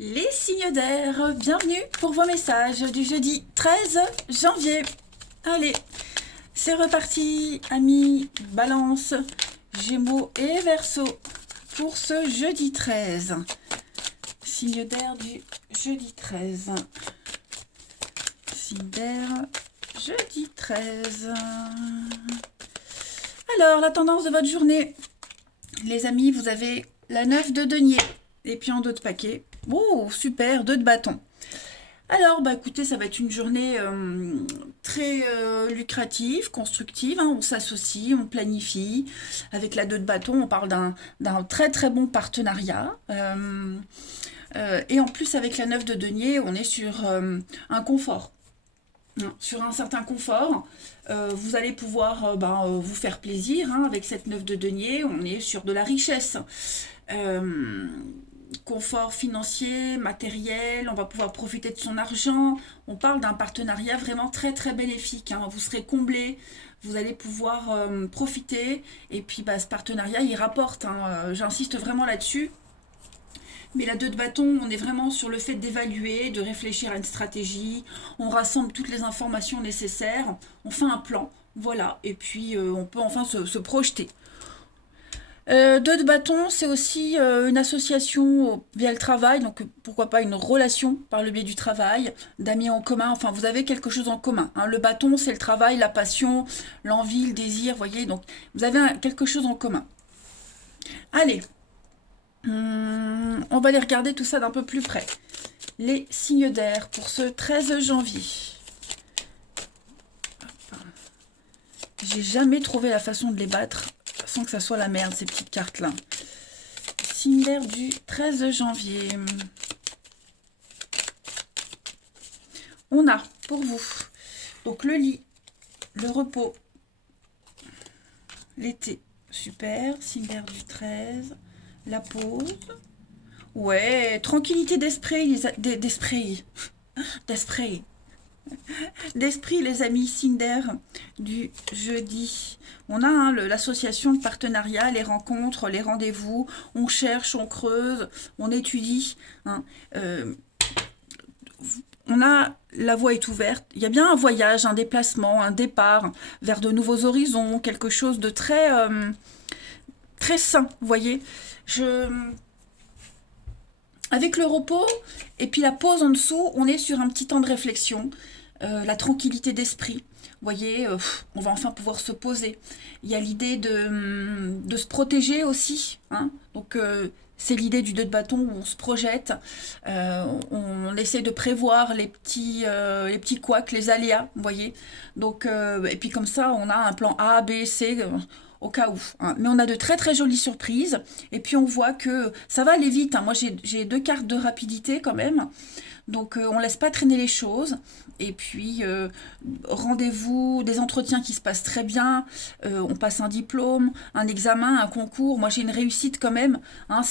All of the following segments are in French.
Les signes d'air, bienvenue pour vos messages du jeudi 13 janvier. Allez, c'est reparti, amis, Balance, Gémeaux et Verseau pour ce jeudi 13. Signe d'air du jeudi 13. Signe d'air, jeudi 13. Alors, la tendance de votre journée. Les amis, vous avez la 9 de denier. Et puis en dos de paquet. Oh, super, 2 de bâton. Alors, bah écoutez, ça va être une journée très lucrative, constructive, hein. On s'associe, on planifie. Avec la 2 de bâton, on parle d'un très très bon partenariat. Et en plus, avec la 9 de denier, on est sur un confort. Sur un certain confort, vous allez pouvoir vous faire plaisir, hein. Avec cette 9 de denier, on est sur de la richesse. Confort financier, matériel, on va pouvoir profiter de son argent. On parle d'un partenariat vraiment très très bénéfique, hein. Vous serez comblé, vous allez pouvoir profiter. Et puis ce partenariat, il rapporte, hein. J'insiste vraiment là-dessus. Mais la 2 de bâton, on est vraiment sur le fait d'évaluer, de réfléchir à une stratégie. On rassemble toutes les informations nécessaires, on fait un plan, voilà. Et puis on peut enfin se projeter. 2 de bâton, c'est aussi une association via le travail, donc pourquoi pas une relation par le biais du travail, d'amis en commun, enfin vous avez quelque chose en commun, hein. Le bâton, c'est le travail, la passion, l'envie, le désir, vous voyez, donc vous avez quelque chose en commun. Allez, on va aller regarder tout ça d'un peu plus près. Les signes d'air pour ce 13 janvier. J'ai jamais trouvé la façon de les battre sans que ça soit la merde, ces petites cartes-là. Signe d'air du 13 janvier. On a pour vous donc le lit, le repos, l'été, super. Signe d'air du 13, la pause. Ouais, tranquillité d'esprit, d'esprit. D'esprit, les amis, signe d'air du jeudi. On a, hein, l'association de partenariat, les rencontres, les rendez-vous. On cherche, on creuse, on étudie, hein. On a la voie est ouverte. Il y a bien un voyage, un déplacement, un départ vers de nouveaux horizons, quelque chose de très très sain. Vous voyez, avec le repos et puis la pause en dessous, on est sur un petit temps de réflexion. La tranquillité d'esprit. Vous voyez, on va enfin pouvoir se poser. Il y a l'idée de se protéger aussi, hein. Donc, c'est l'idée du 2 de bâton où on se projette. On essaie de prévoir les petits couacs, les aléas, vous voyez. Donc, et puis comme ça, on a un plan A, B, C, au cas où, hein. Mais on a de très très jolies surprises. Et puis on voit que ça va aller vite, hein. Moi, j'ai 2 cartes de rapidité quand même. Donc on laisse pas traîner les choses. Et puis rendez-vous, des entretiens qui se passent très bien. On passe un diplôme, un examen, un concours. Moi j'ai une réussite quand même, hein.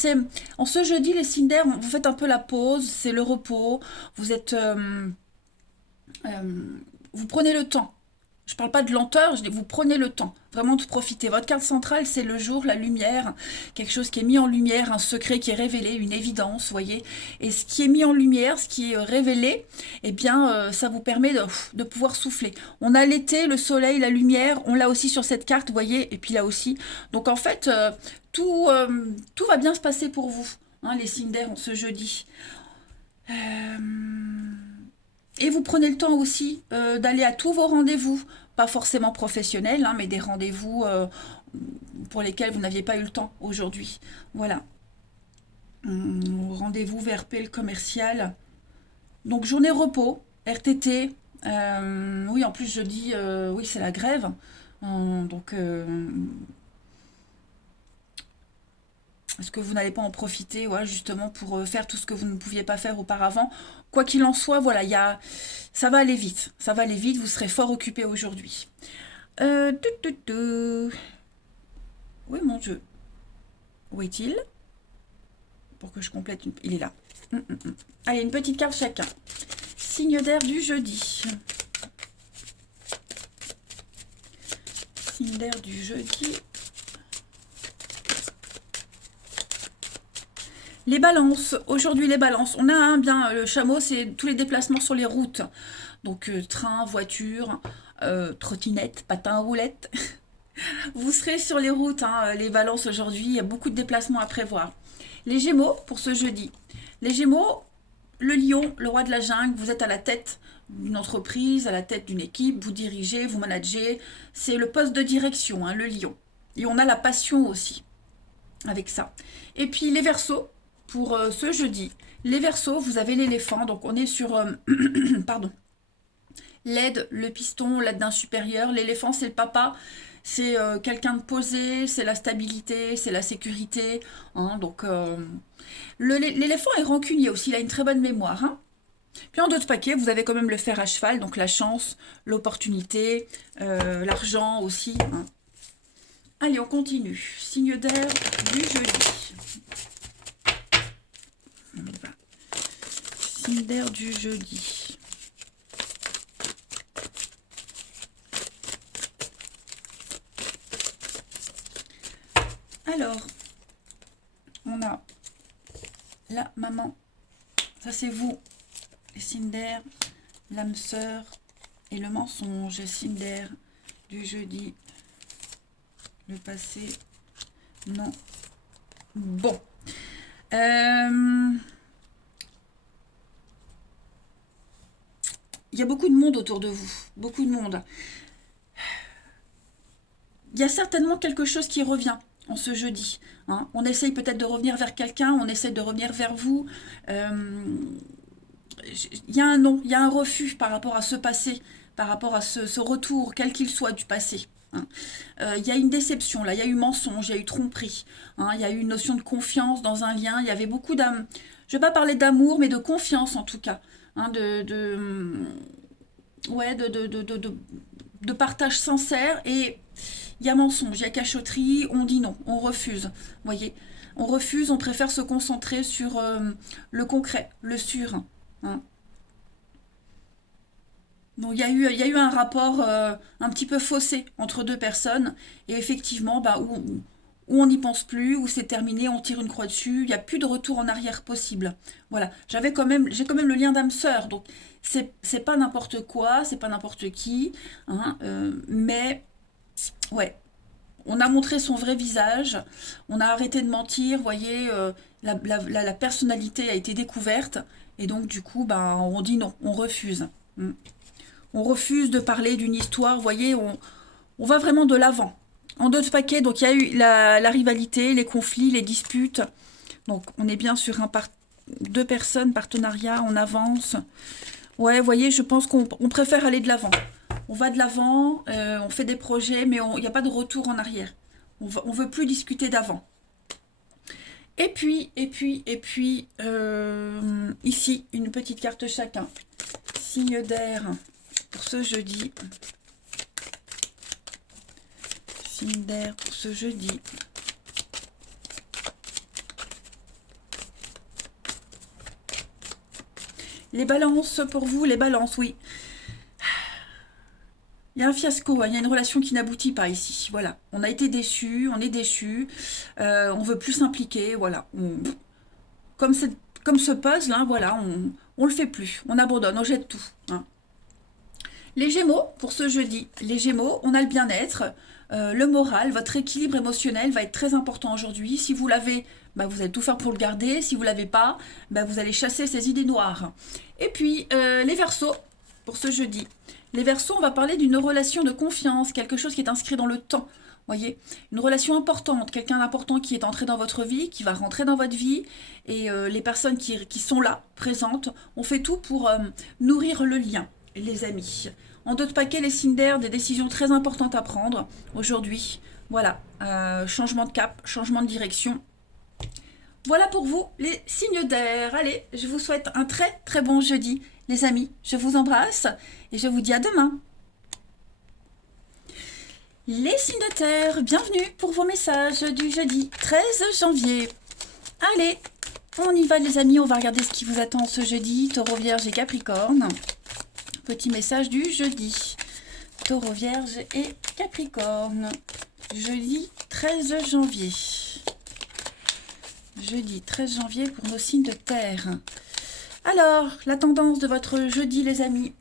En ce jeudi, les signes d'air, vous faites un peu la pause, c'est le repos. Vous êtes, vous prenez le temps. Je ne parle pas de lenteur, je dis vous prenez le temps vraiment de profiter. Votre carte centrale, c'est le jour, la lumière, quelque chose qui est mis en lumière, un secret qui est révélé, une évidence, vous voyez. Et ce qui est mis en lumière, ce qui est révélé, eh bien, ça vous permet de pouvoir souffler. On a l'été, le soleil, la lumière, on l'a aussi sur cette carte, vous voyez, et puis là aussi. Donc en fait, tout va bien se passer pour vous, hein, les signes d'air, ce jeudi. Et vous prenez le temps aussi d'aller à tous vos rendez-vous, pas forcément professionnels, hein, mais des rendez-vous pour lesquels vous n'aviez pas eu le temps aujourd'hui. Voilà. Rendez-vous VRP, le commercial. Donc journée repos, RTT. Oui, en plus jeudi, oui, c'est la grève. Donc est-ce que vous n'allez pas en profiter, ouais, justement pour faire tout ce que vous ne pouviez pas faire auparavant? Quoi qu'il en soit, voilà, ça va aller vite. Ça va aller vite, vous serez fort occupé aujourd'hui. Euh, tu, tu, tu. Oui, mon Dieu. Où est-il? Pour que je complète une... Il est là. Allez, une petite carte chacun. Signe d'air du jeudi. Signe d'air du jeudi. Les balances, aujourd'hui les balances. On a bien, le chameau, c'est tous les déplacements sur les routes. Donc train, voiture, trottinette, patin à roulettes. Vous serez sur les routes, hein, les balances aujourd'hui, il y a beaucoup de déplacements à prévoir. Les Gémeaux, pour ce jeudi. Les Gémeaux, le lion, le roi de la jungle, vous êtes à la tête d'une entreprise, à la tête d'une équipe, vous dirigez, vous managez. C'est le poste de direction, hein, le lion. Et on a la passion aussi avec ça. Et puis les Verseaux, pour ce jeudi. Les Verseaux, vous avez l'éléphant, donc on est sur pardon, l'aide, le piston, l'aide d'un supérieur. L'éléphant, c'est le papa, c'est quelqu'un de posé, c'est la stabilité, c'est la sécurité. Hein, donc l'éléphant est rancunier aussi, il a une très bonne mémoire. Hein. Puis en d'autres paquets, vous avez quand même le fer à cheval, donc la chance, l'opportunité, l'argent aussi. Hein. Allez, on continue. Signe d'air du jeudi. On y va. Signe d'air du jeudi. Alors, on a la maman. Ça, c'est vous. Les signes d'air, l'âme sœur et le mensonge. Signe d'air du jeudi. Le passé, non. Bon. Il y a beaucoup de monde autour de vous. Beaucoup de monde. Il y a certainement quelque chose qui revient en ce jeudi. Hein. On essaye peut-être de revenir vers quelqu'un, on essaye de revenir vers vous. Il y a un non, il y a un refus par rapport à ce passé, par rapport à ce retour, quel qu'il soit, du passé. Hein. Il y a une déception, là, il y a eu mensonge, il y a eu tromperie, hein, il y a eu une notion de confiance dans un lien, il y avait beaucoup d'âme. Je ne vais pas parler d'amour, mais de confiance en tout cas, hein, ouais, de partage sincère, et il y a mensonge, il y a cachotterie, on dit non, on refuse, vous voyez, on refuse, on préfère se concentrer sur le concret, le sûr. Hein. Donc il y a eu un rapport un petit peu faussé entre deux personnes, et effectivement, bah, où on n'y pense plus, où c'est terminé, on tire une croix dessus, il n'y a plus de retour en arrière possible. Voilà, j'ai quand même le lien d'âme sœur, donc c'est pas n'importe quoi, c'est pas n'importe qui, hein, mais ouais, on a montré son vrai visage, on a arrêté de mentir, vous voyez, la personnalité a été découverte, et donc du coup, bah, on dit non, on refuse. Mm. On refuse de parler d'une histoire, vous voyez, on va vraiment de l'avant. En d'autres paquets, donc il y a eu la rivalité, les conflits, les disputes. Donc on est bien sur deux personnes, partenariat, on avance. Ouais, vous voyez, je pense qu'on préfère aller de l'avant. On va de l'avant, on fait des projets, mais il n'y a pas de retour en arrière. On veut plus discuter d'avant. Et puis, ici, une petite carte chacun. Signe d'air. Pour ce jeudi. Signe d'air pour ce jeudi. Les balances pour vous, les balances, oui. Il y a un fiasco, hein, il y a une relation qui n'aboutit pas ici. Voilà, on a été déçus, on est déçus, on veut plus s'impliquer, voilà. Comme ce puzzle, hein, voilà, on le fait plus, on abandonne, on jette tout. Hein. Les Gémeaux, pour ce jeudi, les Gémeaux, on a le bien-être, le moral, votre équilibre émotionnel va être très important aujourd'hui. Si vous l'avez, bah, vous allez tout faire pour le garder. Si vous ne l'avez pas, bah, vous allez chasser ces idées noires. Et puis, les Verseaux, pour ce jeudi. Les Verseaux, on va parler d'une relation de confiance, quelque chose qui est inscrit dans le temps. Voyez, une relation importante, quelqu'un d'important qui est entré dans votre vie, qui va rentrer dans votre vie, et les personnes qui sont là, présentes, on fait tout pour nourrir le lien, les amis. En d'autres paquets, les signes d'air, des décisions très importantes à prendre aujourd'hui. Voilà, changement de cap, changement de direction. Voilà pour vous, les signes d'air. Allez, je vous souhaite un très très bon jeudi, les amis. Je vous embrasse et je vous dis à demain. Les signes de terre, bienvenue pour vos messages du jeudi 13 janvier. Allez, on y va les amis, on va regarder ce qui vous attend ce jeudi, Taureau, Vierge et Capricorne. Petit message du jeudi. Taureau, Vierge et Capricorne. Jeudi 13 janvier. Jeudi 13 janvier pour nos signes de terre. Alors, la tendance de votre jeudi, les amis.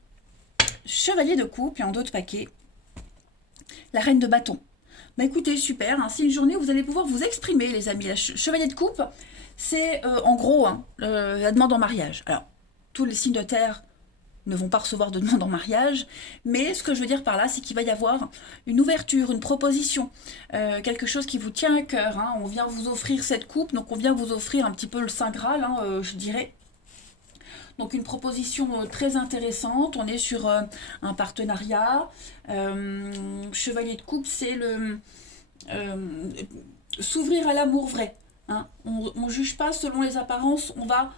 Chevalier de coupe et en dos de paquet. La reine de bâton. Bah écoutez, super, hein, c'est une journée où vous allez pouvoir vous exprimer, les amis. La chevalier de coupe, c'est en gros la demande en mariage. Alors, tous les signes de terre ne vont pas recevoir de demande en mariage, mais ce que je veux dire par là, c'est qu'il va y avoir une ouverture, une proposition, quelque chose qui vous tient à cœur. Hein. On vient vous offrir cette coupe, donc on vient vous offrir un petit peu le Saint Graal, hein, je dirais. Donc une proposition très intéressante, on est sur un partenariat. Chevalier de coupe, c'est le s'ouvrir à l'amour vrai. Hein. On ne juge pas selon les apparences, on va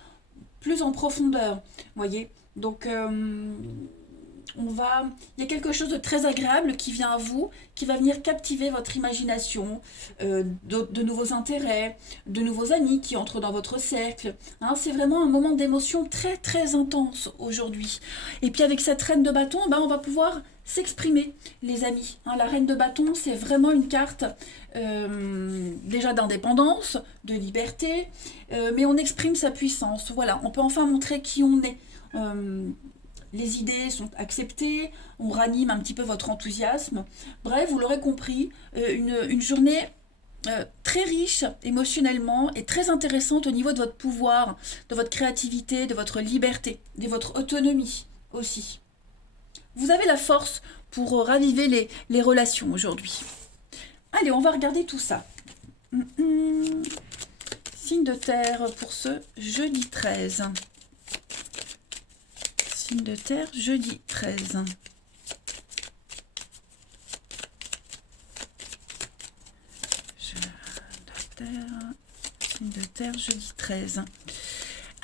plus en profondeur, voyez. Donc il y a quelque chose de très agréable qui vient à vous, qui va venir captiver votre imagination, de nouveaux intérêts, de nouveaux amis qui entrent dans votre cercle. Hein, c'est vraiment un moment d'émotion très très intense aujourd'hui. Et puis avec cette reine de bâton, on va pouvoir s'exprimer, les amis. Hein, la reine de bâton, c'est vraiment une carte déjà d'indépendance, de liberté, mais on exprime sa puissance. Voilà, on peut enfin montrer qui on est. Les idées sont acceptées, on ranime un petit peu votre enthousiasme. Bref, vous l'aurez compris, une journée très riche émotionnellement et très intéressante au niveau de votre pouvoir, de votre créativité, de votre liberté, de votre autonomie aussi. Vous avez la force pour raviver les relations aujourd'hui. Allez, on va regarder tout ça. Signe de terre pour ce jeudi 13. Signe de terre, jeudi 13. Signe de terre, jeudi 13.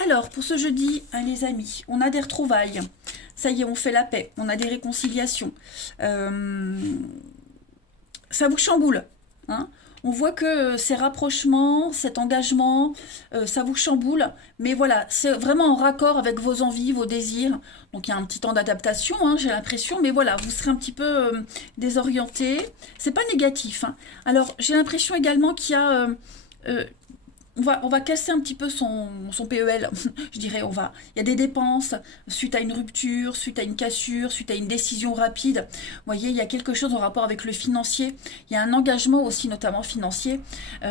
Alors, pour ce jeudi, hein, les amis, on a des retrouvailles. Ça y est, on fait la paix. On a des réconciliations. Ça vous chamboule. Hein. On voit que ces rapprochements, cet engagement, ça vous chamboule. Mais voilà, c'est vraiment en raccord avec vos envies, vos désirs. Donc il y a un petit temps d'adaptation, hein, j'ai l'impression. Mais voilà, vous serez un petit peu désorienté. C'est pas négatif. Hein. Alors j'ai l'impression également qu'il y a... on va casser un petit peu son PEL, je dirais. Il y a des dépenses suite à une rupture, suite à une cassure, suite à une décision rapide. Vous voyez, il y a quelque chose en rapport avec le financier. Il y a un engagement aussi, notamment financier.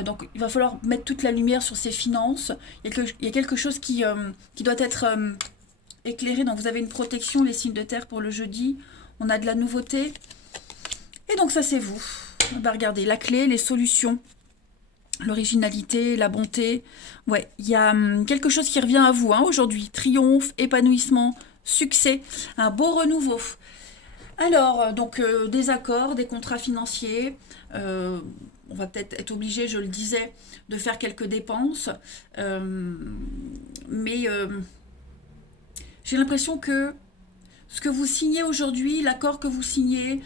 Donc, il va falloir mettre toute la lumière sur ses finances. Il y a quelque chose qui doit être éclairé. Donc, vous avez une protection, les signes de terre pour le jeudi. On a de la nouveauté. Et donc, ça, c'est vous. On va regarder la clé, les solutions. L'originalité, la bonté. Ouais, il y a quelque chose qui revient à vous hein, aujourd'hui. Triomphe, épanouissement, succès, un beau renouveau. Alors, donc, des accords, des contrats financiers. On va peut-être être obligé, je le disais, de faire quelques dépenses. Mais j'ai l'impression que ce que vous signez aujourd'hui, l'accord que vous signez,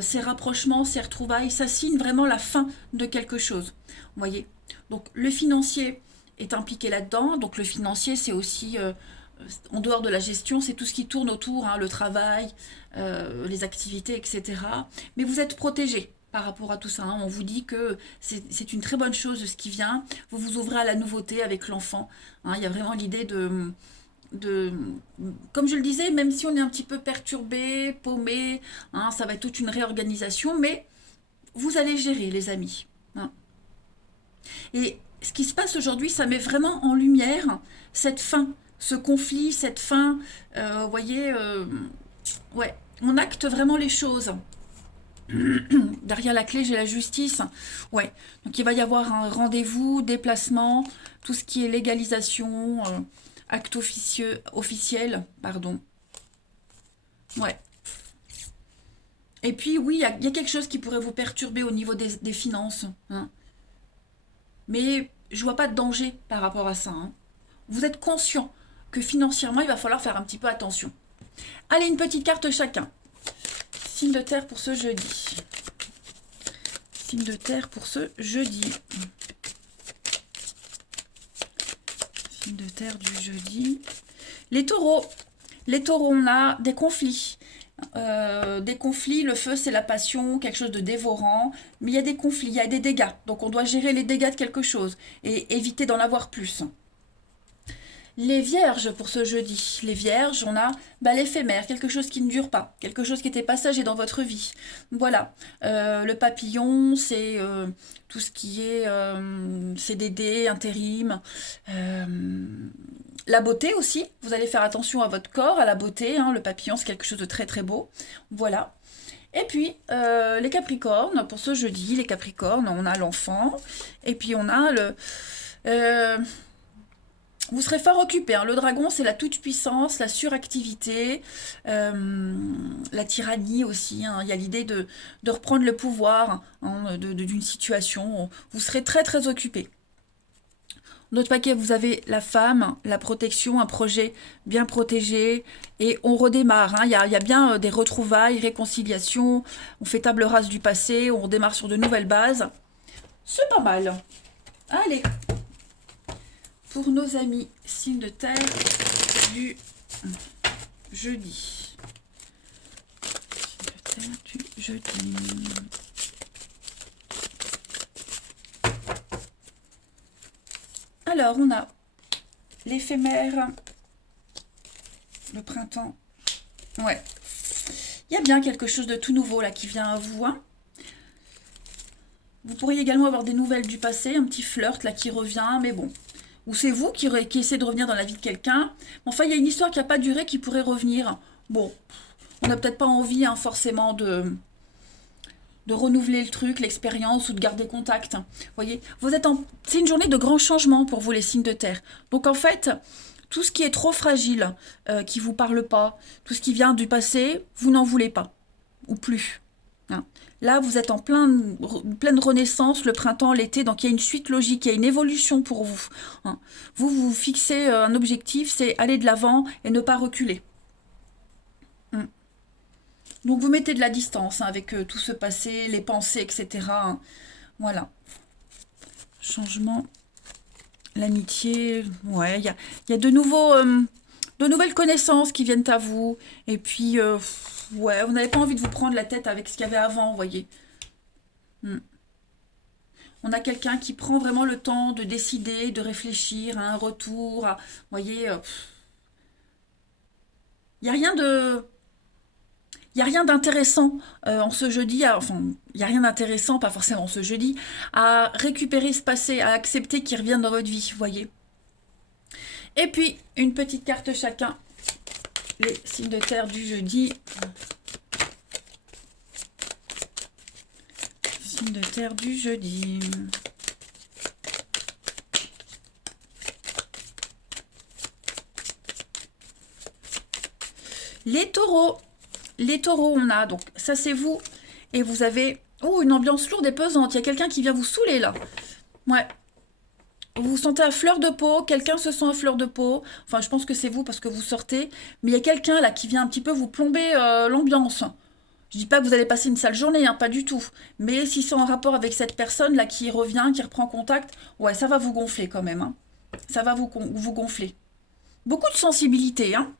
ces rapprochements, ces retrouvailles, ça signe vraiment la fin de quelque chose. Vous voyez. Donc le financier est impliqué là-dedans. Donc le financier, c'est aussi, en dehors de la gestion, c'est tout ce qui tourne autour, hein, le travail, les activités, etc. Mais vous êtes protégé par rapport à tout ça. Hein. On vous dit que c'est une très bonne chose ce qui vient. Vous vous ouvrez à la nouveauté avec l'enfant. Hein. Il y a vraiment l'idée comme je le disais, même si on est un petit peu perturbé, paumé, hein, ça va être toute une réorganisation, mais vous allez gérer, les amis. Hein. Et ce qui se passe aujourd'hui, ça met vraiment en lumière cette fin, ce conflit, cette fin. Vous voyez, ouais, on acte vraiment les choses. Derrière la clé, j'ai la justice. Ouais, donc il va y avoir un rendez-vous, déplacement, tout ce qui est légalisation. Acte officiel, pardon. Ouais. Et puis, oui, il y a quelque chose qui pourrait vous perturber au niveau des finances. Hein. Mais je vois pas de danger par rapport à ça. Hein. Vous êtes conscient que financièrement, il va falloir faire un petit peu attention. Allez, une petite carte chacun. Signe de terre pour ce jeudi. Signe de terre pour ce jeudi. De terre du jeudi. Les taureaux, on a des conflits, Des conflits, le feu c'est la passion, quelque chose de dévorant, mais il y a des conflits, il y a des dégâts. Donc on doit gérer les dégâts de quelque chose et éviter d'en avoir plus. Les vierges pour ce jeudi. Les vierges, on a l'éphémère, quelque chose qui ne dure pas, quelque chose qui était passager dans votre vie. Voilà. Le papillon, c'est tout ce qui est CDD, intérim. Euh, la beauté aussi. Vous allez faire attention à votre corps, à la beauté. Hein. Le papillon, c'est quelque chose de très très beau. Voilà. Et puis, les capricornes, pour ce jeudi, les capricornes, on a l'enfant. Et puis, on a le... euh, vous serez fort occupé. Hein. Le dragon, c'est la toute-puissance, la suractivité, la tyrannie aussi. Hein. Il y a l'idée de reprendre le pouvoir hein, d'une situation. Vous serez très très occupé. Dans notre paquet, vous avez la femme, la protection, un projet bien protégé. Et on redémarre. Hein. Il y a bien des retrouvailles, réconciliation. On fait table rase du passé. On redémarre sur de nouvelles bases. C'est pas mal. Allez. Pour nos amis signes de terre du jeudi. Signes de terre du jeudi. Alors, on a l'éphémère, le printemps. Ouais. Il y a bien quelque chose de tout nouveau là qui vient à vous. Hein. Vous pourriez également avoir des nouvelles du passé, un petit flirt là qui revient, mais bon. Ou c'est vous qui essayez de revenir dans la vie de quelqu'un. Enfin, il y a une histoire qui n'a pas duré qui pourrait revenir. Bon, on n'a peut-être pas envie hein, forcément de renouveler le truc, l'expérience ou de garder contact. Vous voyez, c'est une journée de grands changements pour vous les signes de terre. Donc en fait, tout ce qui est trop fragile, qui vous parle pas, tout ce qui vient du passé, vous n'en voulez pas ou plus. Hein. Là, vous êtes en pleine renaissance, le printemps, l'été, donc il y a une suite logique, il y a une évolution pour vous. Hein. Vous vous fixez un objectif, c'est aller de l'avant et ne pas reculer. Donc vous mettez de la distance hein, avec tout ce passé, les pensées, etc. Hein. Voilà. Changement, l'amitié, ouais, il y a de nouvelles connaissances qui viennent à vous. Et puis, ouais, vous n'avez pas envie de vous prendre la tête avec ce qu'il y avait avant, vous voyez. Hmm. On a quelqu'un qui prend vraiment le temps de décider, de réfléchir à un retour. Vous voyez, il n'y a rien de... Il n'y a rien d'intéressant en ce jeudi, enfin, il n'y a rien d'intéressant, pas forcément ce jeudi, à récupérer ce passé, à accepter qu'il revienne dans votre vie, vous voyez. Et puis, une petite carte chacun, les signes de terre du jeudi. Signes de terre du jeudi. Les taureaux. Les taureaux, on a, donc ça c'est vous, et vous avez, oh, une ambiance lourde et pesante, il y a quelqu'un qui vient vous saouler là. Ouais. Vous vous sentez à fleur de peau, quelqu'un se sent à fleur de peau, enfin je pense que c'est vous parce que vous sortez, mais il y a quelqu'un là qui vient un petit peu vous plomber l'ambiance. Je dis pas que vous allez passer une sale journée, hein, pas du tout, mais si c'est en rapport avec cette personne là qui revient, qui reprend contact, ouais, ça va vous gonfler quand même, hein. Ça va vous gonfler. Beaucoup de sensibilité, hein.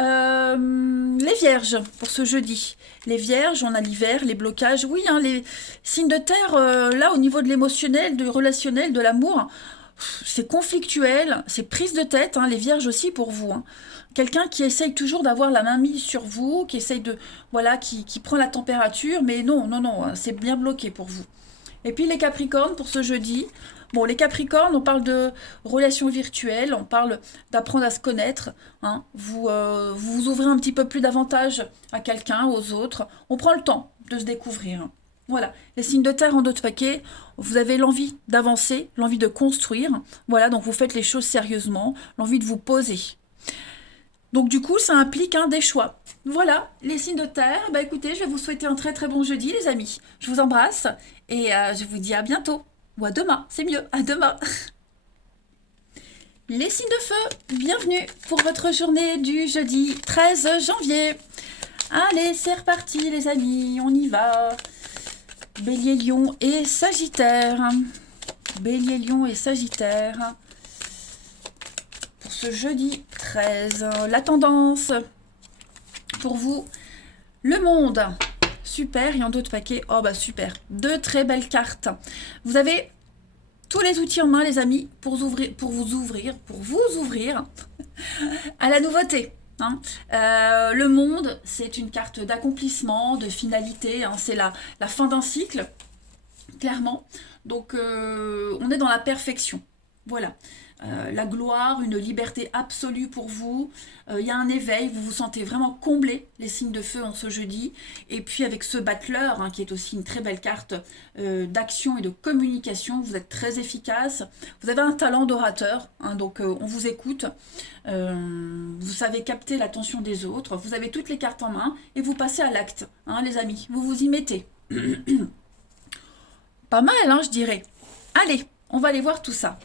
Les vierges, pour ce jeudi. Les vierges, on a l'hiver, les blocages. Oui, hein, les signes de terre, là, au niveau de l'émotionnel, du relationnel, de l'amour, c'est conflictuel, c'est prise de tête, hein, les vierges aussi pour vous. Hein. Quelqu'un qui essaye toujours d'avoir la main mise sur vous, qui essaye de... Voilà, qui prend la température, mais non, non, non, hein, c'est bien bloqué pour vous. Et puis les capricornes, pour ce jeudi. Bon, les Capricornes, on parle de relations virtuelles, on parle d'apprendre à se connaître. Hein. Vous ouvrez un petit peu plus davantage à quelqu'un, aux autres. On prend le temps de se découvrir. Voilà, les signes de terre en d'autres paquets, vous avez l'envie d'avancer, l'envie de construire. Voilà, donc vous faites les choses sérieusement, l'envie de vous poser. Donc du coup, ça implique des choix. Voilà, les signes de terre. Bah écoutez, je vais vous souhaiter un très très bon jeudi, les amis. Je vous embrasse et je vous dis à bientôt. Ou à demain, c'est mieux, à demain. Les signes de feu, bienvenue pour votre journée du jeudi 13 janvier. Allez, c'est reparti les amis, on y va. Bélier, Lion et Sagittaire. Bélier, Lion et Sagittaire. Pour ce jeudi 13, la tendance pour vous, Le monde. Super, il y en a d'autres paquets. Oh bah super. Deux très belles cartes. Vous avez tous les outils en main, les amis, pour vous ouvrir à la nouveauté. Hein. Le monde, c'est une carte d'accomplissement, de finalité. Hein. C'est la fin d'un cycle, clairement. Donc, on est dans la perfection. Voilà. La gloire, une liberté absolue pour vous. Il y a un éveil, vous vous sentez vraiment comblé, les signes de feu en ce jeudi. Et puis avec ce battleur, hein, qui est aussi une très belle carte d'action et de communication, vous êtes très efficace. Vous avez un talent d'orateur, hein, donc on vous écoute. Vous savez capter l'attention des autres. Vous avez toutes les cartes en main et vous passez à l'acte, hein, les amis. Vous vous y mettez. Pas mal, hein, je dirais. Allez, on va aller voir tout ça.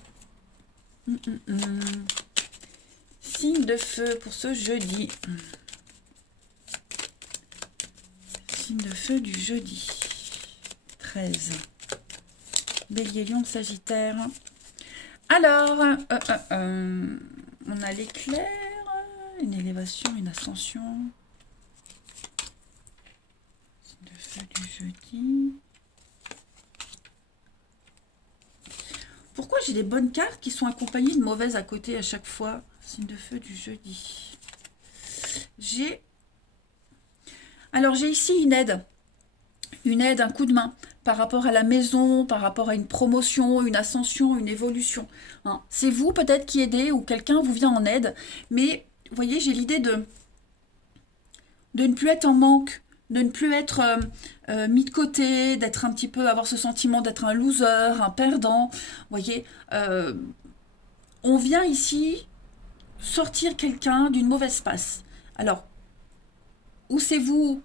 Signe de feu pour ce jeudi. Signe de feu du jeudi. 13. Bélier, Lion, Sagittaire. Alors, on a l'éclair, une élévation, une ascension. Signe de feu du jeudi. Pourquoi j'ai des bonnes cartes qui sont accompagnées de mauvaises à côté à chaque fois? Signe de feu du jeudi. Alors j'ai ici une aide, un coup de main par rapport à la maison, par rapport à une promotion, une ascension, une évolution. Hein. C'est vous peut-être qui aidez ou quelqu'un vous vient en aide, mais vous voyez, j'ai l'idée de ne plus être en manque, de ne plus être mis de côté, d'être un petit peu, avoir ce sentiment d'être un loser, un perdant. Vous voyez, on vient ici sortir quelqu'un d'une mauvaise passe. Alors, ou c'est vous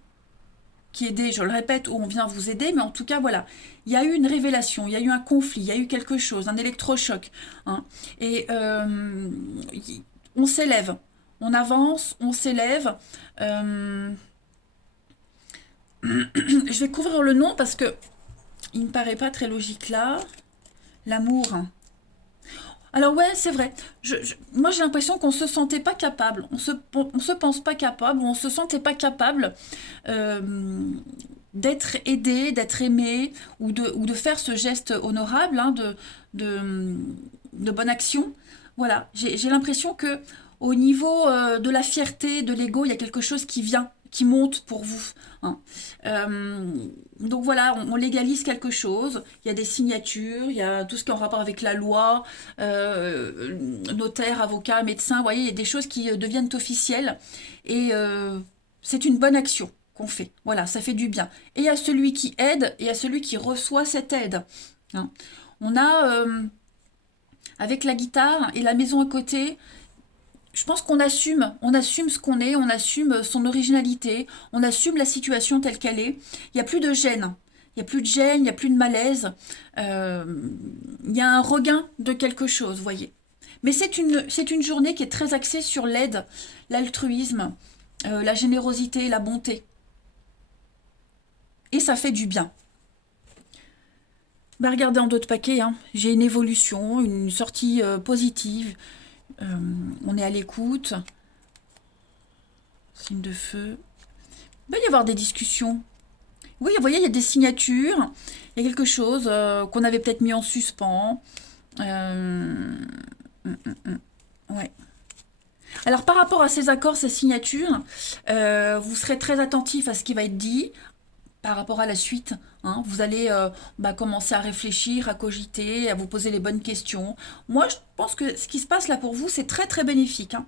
qui aidez, je le répète, ou on vient vous aider, mais en tout cas, voilà, il y a eu une révélation, il y a eu un conflit, il y a eu quelque chose, un électrochoc. Hein, et on s'élève, on avance, on s'élève. Je vais couvrir le nom parce que il ne paraît pas très logique là. L'amour. Alors ouais, c'est vrai. Moi j'ai l'impression qu'on se sentait pas capable. On se pense pas capable, ou on se sentait pas capable d'être aidé, d'être aimé, ou de faire ce geste honorable, hein, de bonne action. Voilà, j'ai l'impression que au niveau de la fierté, de l'ego, il y a quelque chose qui vient, qui monte pour vous. Hein. Donc voilà, on légalise quelque chose. Il y a des signatures, il y a tout ce qui est en rapport avec la loi, notaire, avocat, médecin. Vous voyez, il y a des choses qui deviennent officielles. Et c'est une bonne action qu'on fait. Voilà, ça fait du bien. Et à celui qui aide et à celui qui reçoit cette aide. Hein. On a, avec la guitare et la maison à côté, je pense qu'on on assume ce qu'on est, on assume son originalité, on assume la situation telle qu'elle est. Il n'y a plus de gêne. Il n'y a plus de gêne, il n'y a plus de malaise. Il y a un regain de quelque chose, vous voyez. Mais c'est une journée qui est très axée sur l'aide, l'altruisme, la générosité, la bonté. Et ça fait du bien. Bah, regardez en d'autres paquets, hein. J'ai une évolution, une sortie positive. On est à l'écoute. Signe de feu. Il va y avoir des discussions. Oui, vous voyez, il y a des signatures. Il y a quelque chose qu'on avait peut-être mis en suspens. Ouais. Alors, par rapport à ces accords, ces signatures, vous serez très attentif à ce qui va être dit par rapport à la suite. Hein. Vous allez commencer à réfléchir, à cogiter, à vous poser les bonnes questions. Moi, je pense que ce qui se passe là pour vous, c'est très très bénéfique. Hein.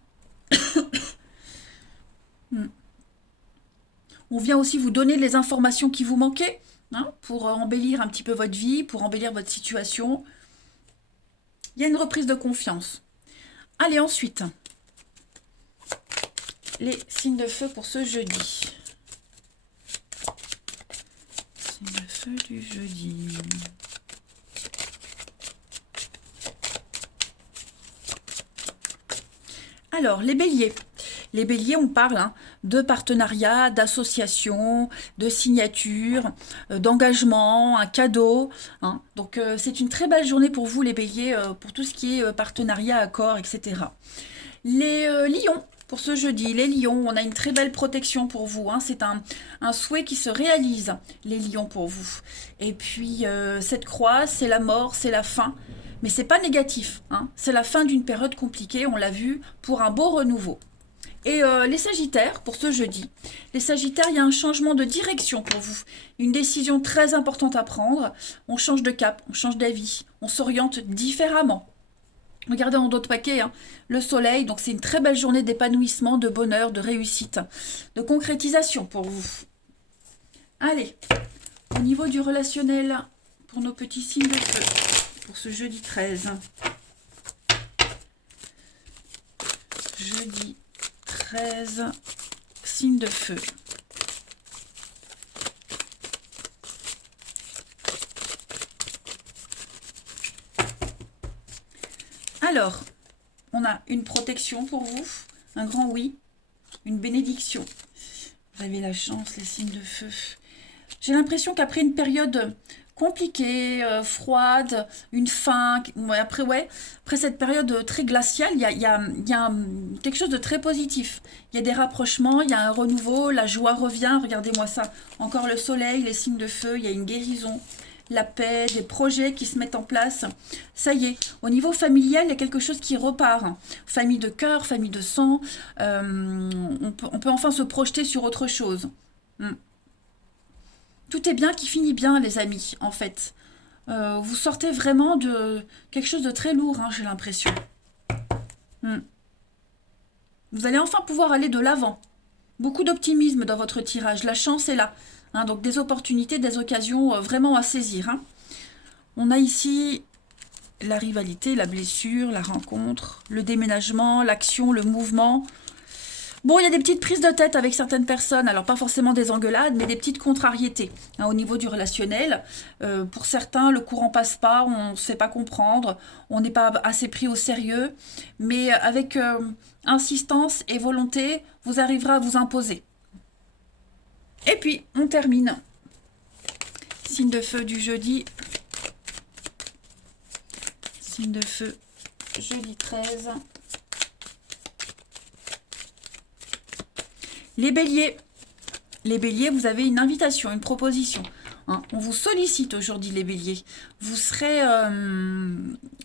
On vient aussi vous donner les informations qui vous manquaient, hein, pour embellir un petit peu votre vie, pour embellir votre situation. Il y a une reprise de confiance. Allez, ensuite, les signes de feu pour ce jeudi. Signes de feu du jeudi. Alors, les béliers. Les béliers, on parle de partenariat, d'association, de signature, d'engagement, un cadeau. Hein. Donc, c'est une très belle journée pour vous, les béliers, pour tout ce qui est partenariat, accord, etc. Les lions. pour ce jeudi. Les lions, on a une très belle protection pour vous. Hein. C'est un souhait qui se réalise, les lions, pour vous. Et puis, cette croix, c'est la mort, c'est la fin. Mais c'est pas négatif. Hein. C'est la fin d'une période compliquée, on l'a vu, pour un beau renouveau. Et les Sagittaires, pour ce jeudi. Les Sagittaires, il y a un changement de direction pour vous. Une décision très importante à prendre. On change de cap, on change d'avis, on s'oriente différemment. Regardez en d'autres paquets, hein, le soleil, donc c'est une très belle journée d'épanouissement, de bonheur, de réussite, de concrétisation pour vous. Allez, au niveau du relationnel, pour nos petits signes de feu, pour ce jeudi 13. Jeudi 13, signes de feu. Alors, on a une protection pour vous, un grand oui, une bénédiction. Vous avez la chance, les signes de feu. J'ai l'impression qu'après une période compliquée, froide, une fin, après cette période très glaciale, il y a quelque chose de très positif. Il y a des rapprochements, il y a un renouveau, la joie revient, regardez-moi ça. Encore le soleil, les signes de feu, il y a une guérison. La paix, des projets qui se mettent en place. Ça y est, au niveau familial, il y a quelque chose qui repart. Famille de cœur, famille de sang, on peut enfin se projeter sur autre chose. Tout est bien qui finit bien, les amis, en fait. Vous sortez vraiment de quelque chose de très lourd, hein, j'ai l'impression. Vous allez enfin pouvoir aller de l'avant. Beaucoup d'optimisme dans votre tirage, la chance est là. Hein, donc des opportunités, des occasions vraiment à saisir. Hein. On a ici la rivalité, la blessure, la rencontre, le déménagement, l'action, le mouvement. Bon, il y a des petites prises de tête avec certaines personnes, alors pas forcément des engueulades, mais des petites contrariétés hein, au niveau du relationnel. Pour certains, le courant passe pas, on ne se fait pas comprendre, on n'est pas assez pris au sérieux, mais avec insistance et volonté, vous arriverez à vous imposer. Et puis, on termine. Signe de feu du jeudi. Signe de feu, jeudi 13. Les béliers. Les béliers, vous avez une invitation, une proposition. Hein. On vous sollicite aujourd'hui, les béliers. Vous serez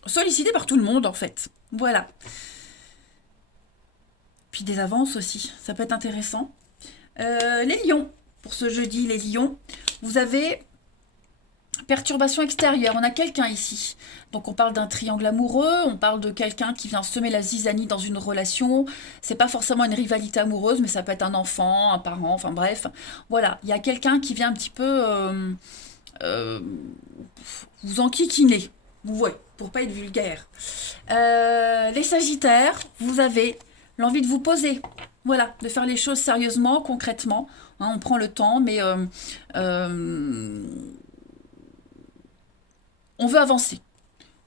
sollicités par tout le monde, en fait. Voilà. Puis des avances aussi, ça peut être intéressant. Les lions. Pour ce jeudi, les lions, vous avez perturbation extérieure. On a quelqu'un ici. Donc on parle d'un triangle amoureux, on parle de quelqu'un qui vient semer la zizanie dans une relation. C'est pas forcément une rivalité amoureuse, mais ça peut être un enfant, un parent, enfin bref. Voilà, il y a quelqu'un qui vient un petit peu vous enquiquiner. Ouais, pour pas être vulgaire. Les sagittaires, vous avez l'envie de vous poser. Voilà, de faire les choses sérieusement, concrètement. Hein, on prend le temps, mais on veut avancer.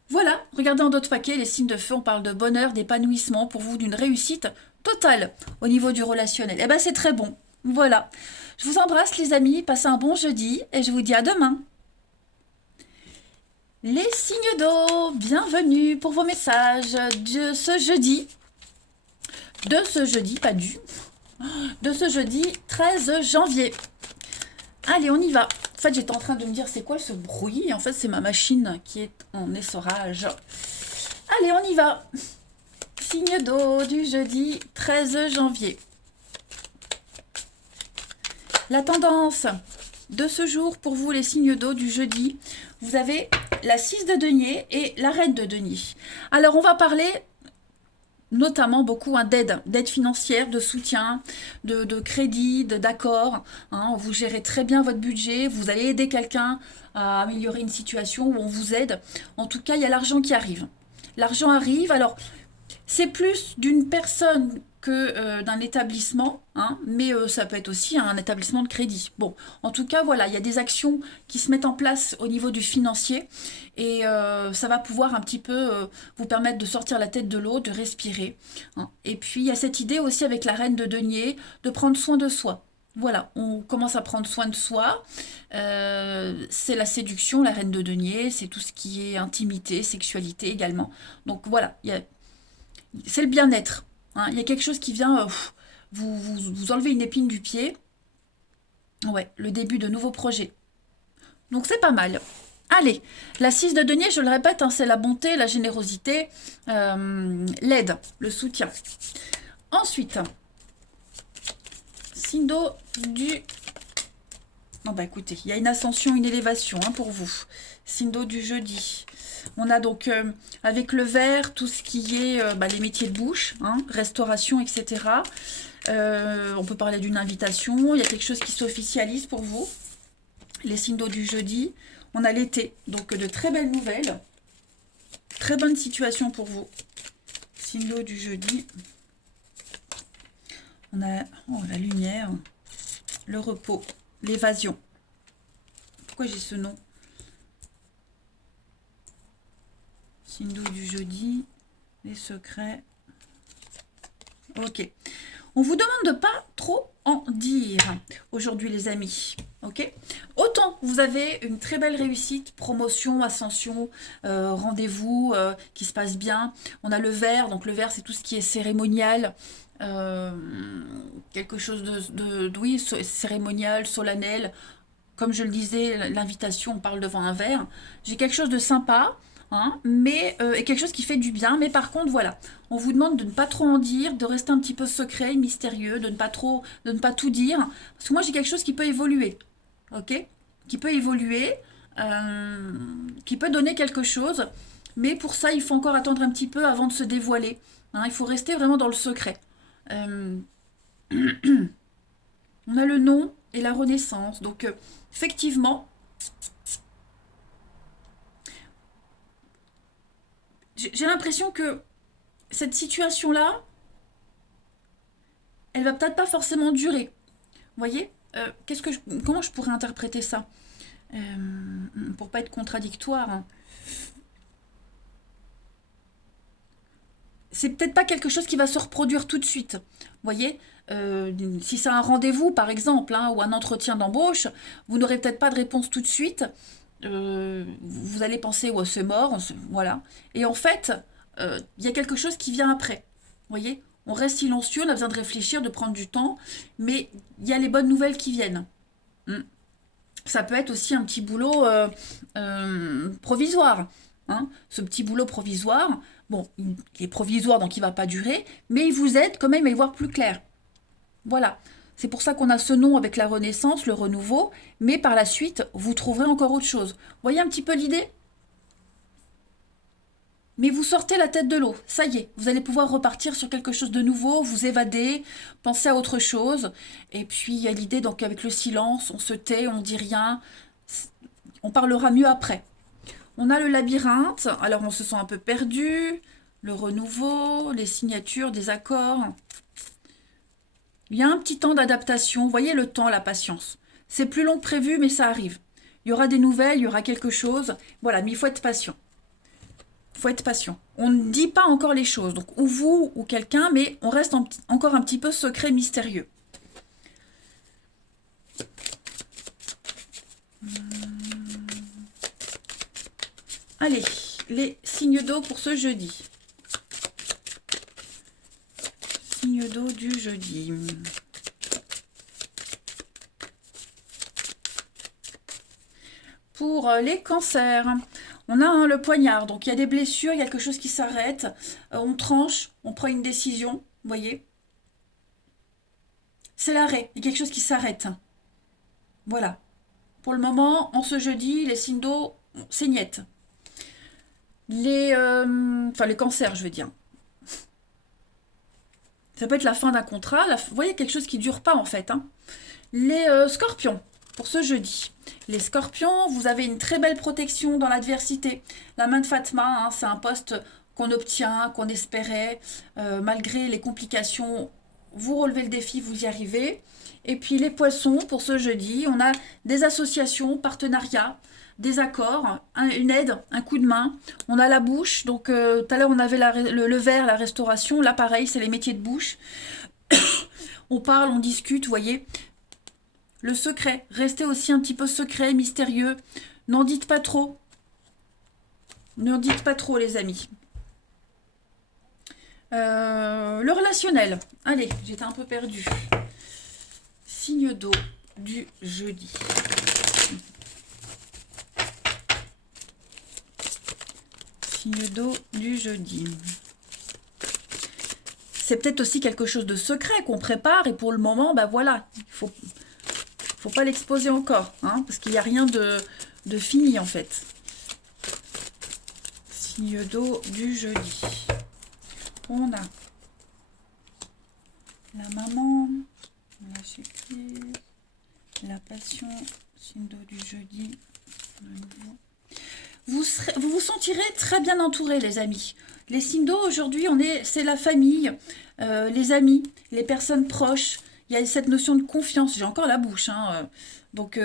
Voilà, regardez en d'autres paquets, les signes de feu, on parle de bonheur, d'épanouissement, pour vous, d'une réussite totale au niveau du relationnel. Eh bien, c'est très bon. Voilà. Je vous embrasse, les amis, passez un bon jeudi, et je vous dis à demain. Les signes d'eau, bienvenue pour vos messages de ce jeudi. De ce jeudi 13 janvier. Allez, on y va. En fait, j'étais en train de me dire, c'est quoi ce bruit? En fait, c'est ma machine qui est en essorage. Allez, on y va. Signe d'eau du jeudi 13 janvier. La tendance de ce jour pour vous, les signes d'eau du jeudi, vous avez la 6 de denier et la reine de denier. Alors, on va parler notamment beaucoup d'aide financière, de soutien, de crédit, d'accord. Hein, vous gérez très bien votre budget, vous allez aider quelqu'un à améliorer une situation où on vous aide. En tout cas, il y a l'argent qui arrive. L'argent arrive, alors c'est plus d'une personne que d'un établissement, hein, mais ça peut être aussi un établissement de crédit. Bon, en tout cas, voilà, il y a des actions qui se mettent en place au niveau du financier et ça va pouvoir un petit peu vous permettre de sortir la tête de l'eau, de respirer. Hein. Et puis, il y a cette idée aussi avec la reine de denier de prendre soin de soi. Voilà, on commence à prendre soin de soi. C'est la séduction, la reine de denier, c'est tout ce qui est intimité, sexualité également. Donc voilà, c'est le bien-être. hein. Il y a quelque chose qui vient vous enlever une épine du pied. Ouais, le début de nouveaux projets. Donc c'est pas mal. Allez, la 6 de denier, je le répète, hein, c'est la bonté, la générosité, l'aide, le soutien. Ensuite, signe d'eau du... Non, bah écoutez, il y a une ascension, une élévation hein, pour vous. Signe d'eau du jeudi. On a donc, avec le vert, tout ce qui est les métiers de bouche, hein, restauration, etc. On peut parler d'une invitation. Il y a quelque chose qui s'officialise pour vous. Les signes d'eau du jeudi. On a l'été, donc de très belles nouvelles. Très bonne situation pour vous. Signe d'eau du jeudi. On a la lumière, le repos, l'évasion. Pourquoi j'ai ce nom? Signe d'eau du jeudi, les secrets. Ok. On vous demande de pas trop en dire aujourd'hui les amis. Ok. Autant vous avez une très belle réussite, promotion, ascension, rendez-vous qui se passe bien. On a le vert, donc le vert c'est tout ce qui est cérémonial. Quelque chose oui, cérémonial, solennel. Comme je le disais, l'invitation, on parle devant un verre. J'ai quelque chose de sympa, hein, mais et quelque chose qui fait du bien. Mais par contre, voilà, on vous demande de ne pas trop en dire, de rester un petit peu secret, mystérieux, de ne pas tout dire. Parce que moi, j'ai quelque chose qui peut évoluer, ok? Qui peut évoluer, qui peut donner quelque chose. Mais pour ça, il faut encore attendre un petit peu avant de se dévoiler. Hein, il faut rester vraiment dans le secret. On a le nom et la renaissance. Donc, effectivement, j'ai l'impression que cette situation-là, elle va peut-être pas forcément durer. Vous voyez comment je pourrais interpréter ça pour pas être contradictoire, hein. C'est peut-être pas quelque chose qui va se reproduire tout de suite. Vous voyez si c'est un rendez-vous, par exemple, hein, ou un entretien d'embauche, vous n'aurez peut-être pas de réponse tout de suite. Vous allez penser, ouais, c'est mort, voilà. Et en fait, il y a quelque chose qui vient après. Vous voyez on reste silencieux, on a besoin de réfléchir, de prendre du temps, mais il y a les bonnes nouvelles qui viennent. Ça peut être aussi un petit boulot provisoire. Hein. Ce petit boulot provisoire, bon, il est provisoire, donc il ne va pas durer, mais il vous aide quand même à y voir plus clair. Voilà. C'est pour ça qu'on a ce nom avec la renaissance, le renouveau, mais par la suite, vous trouverez encore autre chose. Vous voyez un petit peu l'idée? Mais vous sortez la tête de l'eau, ça y est, vous allez pouvoir repartir sur quelque chose de nouveau, vous évader, penser à autre chose. Et puis il y a l'idée, donc avec le silence, on se tait, on dit rien, on parlera mieux après. On a le labyrinthe, alors on se sent un peu perdu, le renouveau, les signatures, des accords. Il y a un petit temps d'adaptation, vous voyez le temps, la patience. C'est plus long que prévu, mais ça arrive. Il y aura des nouvelles, il y aura quelque chose, voilà, mais il faut être patient. Il faut être patient. On ne dit pas encore les choses, donc ou vous ou quelqu'un, mais on reste encore un petit peu secret, mystérieux. Allez, les signes d'eau pour ce jeudi. Signe d'eau du jeudi. Pour les cancers, on a le poignard, donc il y a des blessures, il y a quelque chose qui s'arrête, on tranche, on prend une décision, vous voyez. C'est l'arrêt, il y a quelque chose qui s'arrête. Voilà. Pour le moment, en ce jeudi, les signes d'eau, c'est niet. Les cancers, je veux dire. Ça peut être la fin d'un contrat, vous voyez, quelque chose qui ne dure pas en fait. Hein. Les scorpions, pour ce jeudi. Les scorpions, vous avez une très belle protection dans l'adversité. La main de Fatma, hein, c'est un poste qu'on obtient, qu'on espérait. Malgré les complications, vous relevez le défi, vous y arrivez. Et puis les poissons, pour ce jeudi, on a des associations, partenariats, des accords, une aide, un coup de main. On a la bouche, donc tout à l'heure on avait le verre, la restauration. Là pareil, c'est les métiers de bouche. On parle, on discute, vous voyez. Le secret, restez aussi un petit peu secret, mystérieux. N'en dites pas trop. N'en dites pas trop, les amis. Le relationnel. Allez, j'étais un peu perdue. Signe d'eau du jeudi. Signe d'eau du jeudi. C'est peut-être aussi quelque chose de secret qu'on prépare et pour le moment, bah voilà, il faut pas l'exposer encore, hein, parce qu'il n'y a rien de fini en fait. Signe d'eau du jeudi. On a la maman, la prise, la passion, signe d'eau du jeudi. Vous vous sentirez très bien entouré, les amis. Les signes d'eau, aujourd'hui, c'est la famille, les amis, les personnes proches. Il y a cette notion de confiance. J'ai encore la bouche, hein, donc,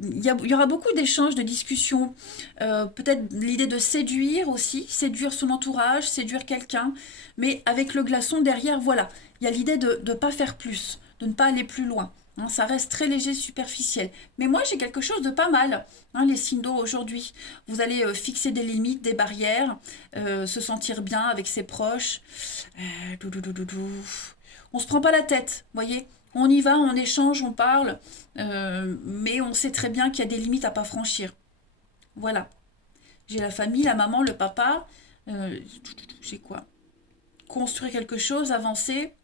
il y aura beaucoup d'échanges, de discussions. Peut-être l'idée de séduire aussi, séduire son entourage, séduire quelqu'un. Mais avec le glaçon derrière, voilà. Il y a l'idée de ne pas faire plus, de ne pas aller plus loin. Hein, ça reste très léger, superficiel. Mais moi, j'ai quelque chose de pas mal, hein, les signes d'eau aujourd'hui. Vous allez fixer des limites, des barrières, se sentir bien avec ses proches. On se prend pas la tête, voyez. On y va, on échange, on parle, mais on sait très bien qu'il y a des limites à pas franchir. Voilà. J'ai la famille, la maman, le papa. J'ai quoi? Construire quelque chose, avancer.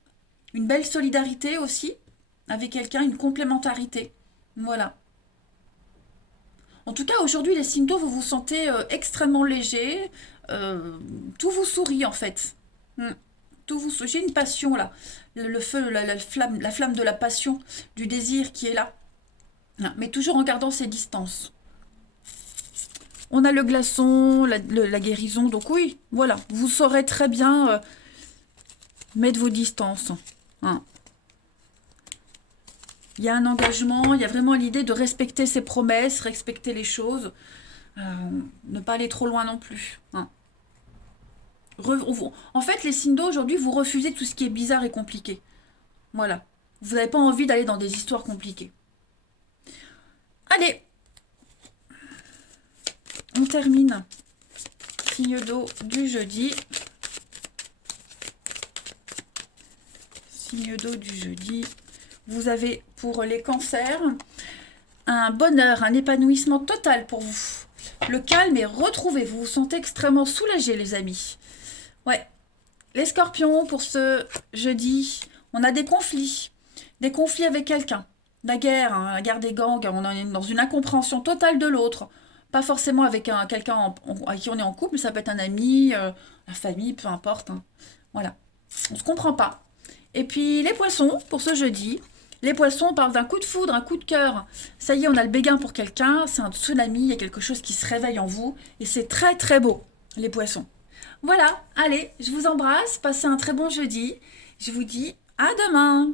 Une belle solidarité aussi avec quelqu'un, une complémentarité. Voilà. En tout cas, aujourd'hui, les signes d'eau, vous vous sentez extrêmement léger. Tout vous sourit, en fait. Hmm. Tout vous sourit. J'ai une passion, là. Le feu, la flamme de la passion, du désir qui est là. Mais toujours en gardant ses distances. On a le glaçon, la guérison. Donc oui, voilà. Vous saurez très bien mettre vos distances. Hein. Il y a un engagement, il y a vraiment l'idée de respecter ses promesses, respecter les choses, ne pas aller trop loin non plus. Hein. En fait, les signes d'eau aujourd'hui, vous refusez tout ce qui est bizarre et compliqué. Voilà. Vous n'avez pas envie d'aller dans des histoires compliquées. Allez, on termine. Signe d'eau du jeudi. Signe d'eau du jeudi. Vous avez pour les cancers un bonheur, un épanouissement total pour vous. Le calme est retrouvé. Vous vous sentez extrêmement soulagé, les amis. Ouais. Les scorpions, pour ce jeudi, on a des conflits. Des conflits avec quelqu'un. La guerre, hein, la guerre des gangs. On est dans une incompréhension totale de l'autre. Pas forcément avec quelqu'un avec qui on est en couple, mais ça peut être un ami, la famille, peu importe. Hein. Voilà. On se comprend pas. Et puis les poissons, pour ce jeudi. Les poissons, on parle d'un coup de foudre, un coup de cœur. Ça y est, on a le béguin pour quelqu'un, c'est un tsunami, il y a quelque chose qui se réveille en vous. Et c'est très très beau, les poissons. Voilà, allez, je vous embrasse, passez un très bon jeudi. Je vous dis à demain.